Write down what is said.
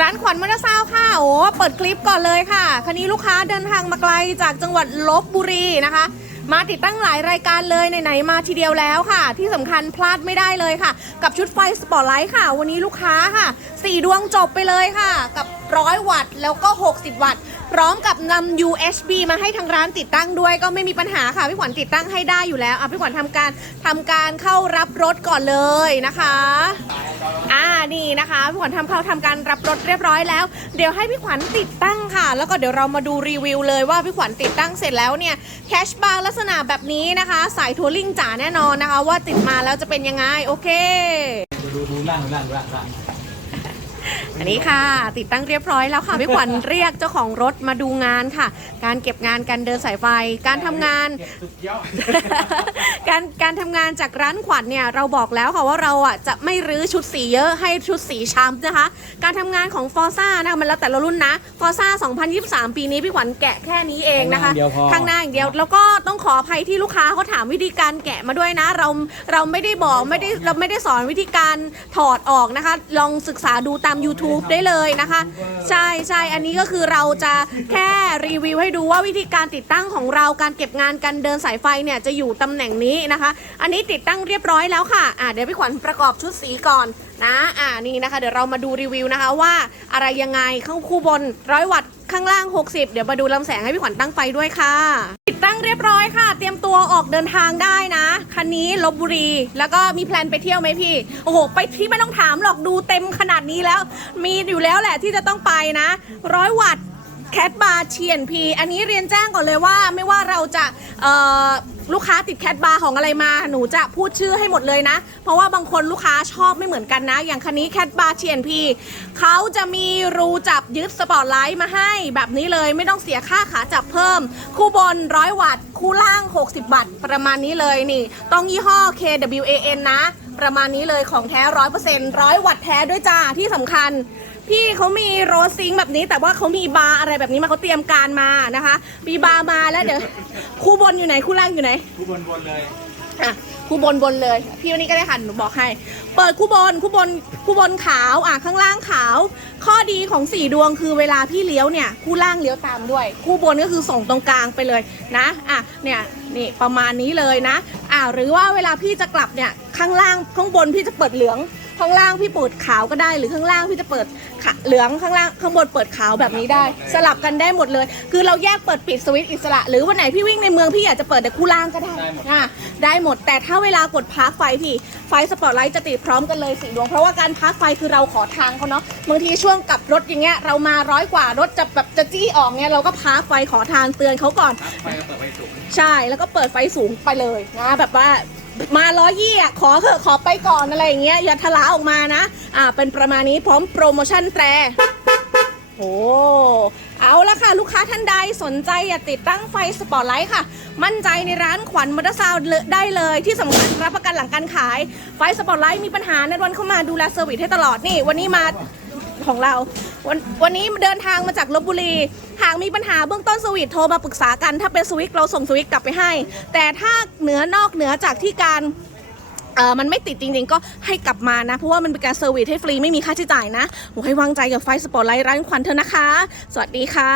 ร้านขวัญมอเตอร์ซาวน์ค่ะโอ้เปิดคลิปก่อนเลยค่ะคันนี้ลูกค้าเดินทางมาไกลจากจังหวัดลบบุรีนะคะ มาติดตั้งหลายรายการเลยไหนๆมาทีเดียวแล้วค่ะ ที่สำคัญพลาดไม่ได้เลยค่ะ กับชุดไฟสปอร์ตไลท์ค่ะ วันนี้ลูกค้าค่ะ 4 ดวงจบไปเลยค่ะ กับ 100 วัตต์แล้วก็ 60 วัตต์พร้อมกับนำ USB มาให้ทางร้านติดตั้งด้วย ก็ไม่มีปัญหาค่ะพี่ขวัญติดตั้งให้ได้อยู่แล้วอะพี่ขวัญทำการทำการเข้ารับรถก่อนเลยนะคะ พี่ขวัญทำเข้าทำการรับรถเรียบร้อยแล้ว เดี๋ยวให้พี่ขวัญติดตั้งค่ะ แล้วก็เดี๋ยวเรามาดูรีวิวเลยว่าพี่ขวัญติดตั้งเสร็จแล้วเนี่ยแคชบาร์ลักษณะแบบนี้นะคะ สายทัวริงจ๋าแน่นอนนะคะ ว่าติดมาแล้วจะเป็นยังไงโอเค ดูดูนั่งนั่งนั่งนั่ง อันนี้ค่ะ ติดตั้งเรียบร้อยแล้วค่ะพี่ขวัญเรียกเจ้าของรถมาดูงานค่ะ การเก็บงานการเดินสายไฟ การทำงานเก็บสุดยอด การการทำงานจากร้านขวัญเนี่ยเราบอกแล้วค่ะว่าเราอะจะไม่รื้อชุดสีเยอะให้ชุดสีช้ำนะคะ การทำงานของฟอร์ซ่านะคะมันแล้วแต่ละรุ่นนะฟอร์ซ่า2023 ปีนี้พี่ขวัญแกะแค่นี้เองนะคะข้างหน้าอย่างเดียวพอ ข้างหน้าอย่างเดียวแล้วก็ต้องขออภัยที่ลูกค้าเขาถามวิธีการแกะมาด้วยนะ เราเราไม่ได้บอกไม่ได้เราไม่ได้สอนวิธีการถอดออกนะคะ ลองศึกษาดูตาม YouTube ได้เลยนะคะ ใช่ใช่อันนี้ก็คือเราจะแค่รีวิวให้ดูว่าวิธีการติดตั้งของเราการเก็บงานการเดินสายไฟเนี่ยจะอยู่ตำแหน่งนี้นะคะ อันนี้ติดตั้งเรียบร้อยแล้วค่ะอ่าเดี๋ยวพี่ขวัญประกอบชุดสีก่อนนะอ่านี่นะคะ เดี๋ยวเรามาดูรีวิวนะคะว่าอะไรยังไงข้างคู่บนร้อยวัตต์ข้างล่าง 60 เดี๋ยวมาดูลำแสงให้พี่ขวัญตั้งไฟด้วยค่ะ ตั้งเรียบร้อยค่ะ เตรียมตัวออกเดินทางได้นะ คันนี้ลบบุรี แล้วก็มีแพลนไปเที่ยวไหมพี่ โอ้โห ไปที่ไม่ต้องถามหรอกดูเต็มขนาดนี้แล้ว มีอยู่แล้วแหละที่จะต้องไปนะ ร้อยวัตต์แคทบาร์เชียนพี อันนี้เรียนแจ้งก่อนเลยว่าไม่ว่าเราจะเอ่อ ลูกค้าติดแคทบาร์ของอะไรมาหนูจะพูดชื่อให้หมดเลยนะ เพราะว่าบางคนลูกค้าชอบไม่เหมือนกันนะ อย่างคันนี้แคทบาร์เชียนพีเขาจะมีรูจับยึดสปอตไลท์มาให้แบบนี้เลยไม่ต้องเสียค่าขาจับเพิ่ม คู่บน 100 วัตต์คู่ล่าง 60 วัตต์ประมาณนี้เลยนี่ ต้องยี่ห้อ KWAN นะ ประมาณนี้เลยของแท้ร้อยเปอร์เซ็นต์ร้อยวัตต์แท้ด้วยจ้าที่สำคัญ พี่เขามีโรสซิงค์แบบนี้แต่ว่าเขามีบาร์อะไรแบบนี้มาเขาเตรียมการมานะคะมีบาร์มาแล้วเดี๋ยวคู่บนอยู่ไหนคู่ล่างอยู่ไหนผู้บนบนเลย อะคู่บนบนเลย พี่วันนี้ก็ได้ค่ะหนูบอกให้ เปิดคู่บนคู่บนคู่บนขาวอะข้างล่างขาว ข้อดีของสี่ดวงคือเวลาพี่เลี้ยวเนี่ยคู่ล่างเลี้ยวตามด้วยคู่บนก็คือส่งตรงกลางไปเลยนะอะเนี่ยนี่ประมาณนี้เลยนะอะหรือว่าเวลาพี่จะกลับเนี่ยข้างล่างข้างบนพี่จะเปิดเหลือง ข้างล่างพี่เปิดขาวก็ได้หรือข้างล่างพี่จะเปิดขะเหลืองข้างล่างข้างบนเปิดขาวแบบนี้ได้ สลับกันได้หมดเลย คือเราแยกเปิดปิดสวิตช์อิสระ หรือวันไหนพี่วิ่งในเมืองพี่อยากจะเปิดแต่คู่ล่างก็ได้ได้หมดอะได้หมด แต่ถ้าเวลากดพาร์คไฟพี่ไฟสปอตไลท์จะติดพร้อมกันเลยสีดวง เพราะว่าการพาร์คไฟคือเราขอทางเขาเนาะบางทีช่วงกลับรถอย่างเงี้ยเรามาร้อยกว่ารถจะแบบจะจี้ออกเงี้ยเราก็พาร์คไฟขอทางเตือนเขาก่อนไปก็เปิดไฟสูงใช่แล้วก็เปิดไฟสูงไปเลยนะแบบว่า มาร้อยยี่อะขอเถอะขอไปก่อนอะไรอย่างเงี้ยอย่าทะลาออกมานะ อ่า เป็นประมาณนี้พร้อมโปรโมชั่นแตรโอ้เอาละค่ะ ลูกค้าท่านใดสนใจอยากติดตั้งไฟสปอตไลท์ค่ะ มั่นใจในร้านขวัญมอเตอร์ซาวด์ได้เลยที่สำคัญรับประกันหลังการขาย ไฟสปอตไลท์มีปัญหาในวันเข้ามาดูแลเซอร์วิสให้ตลอดนี่ วันนี้มาของเรา วันวันนี้เดินทางมาจากลบบุรี หากมีปัญหาเบื้องต้นสวิตโทรมาปรึกษากัน ถ้าเป็นสวิตเราส่งสวิตกลับไปให้ แต่ถ้าเหนือนอกเหนือจากที่การเออมันไม่ติดจริงๆ ก็ให้กลับมานะ เพราะว่ามันเป็นการเซอร์วิสให้ฟรีไม่มีค่าใช้จ่ายนะหนูให้วางใจกับไฟสปอร์ตไลท์ร้านขวัญเธอะนะคะ สวัสดีค่ะ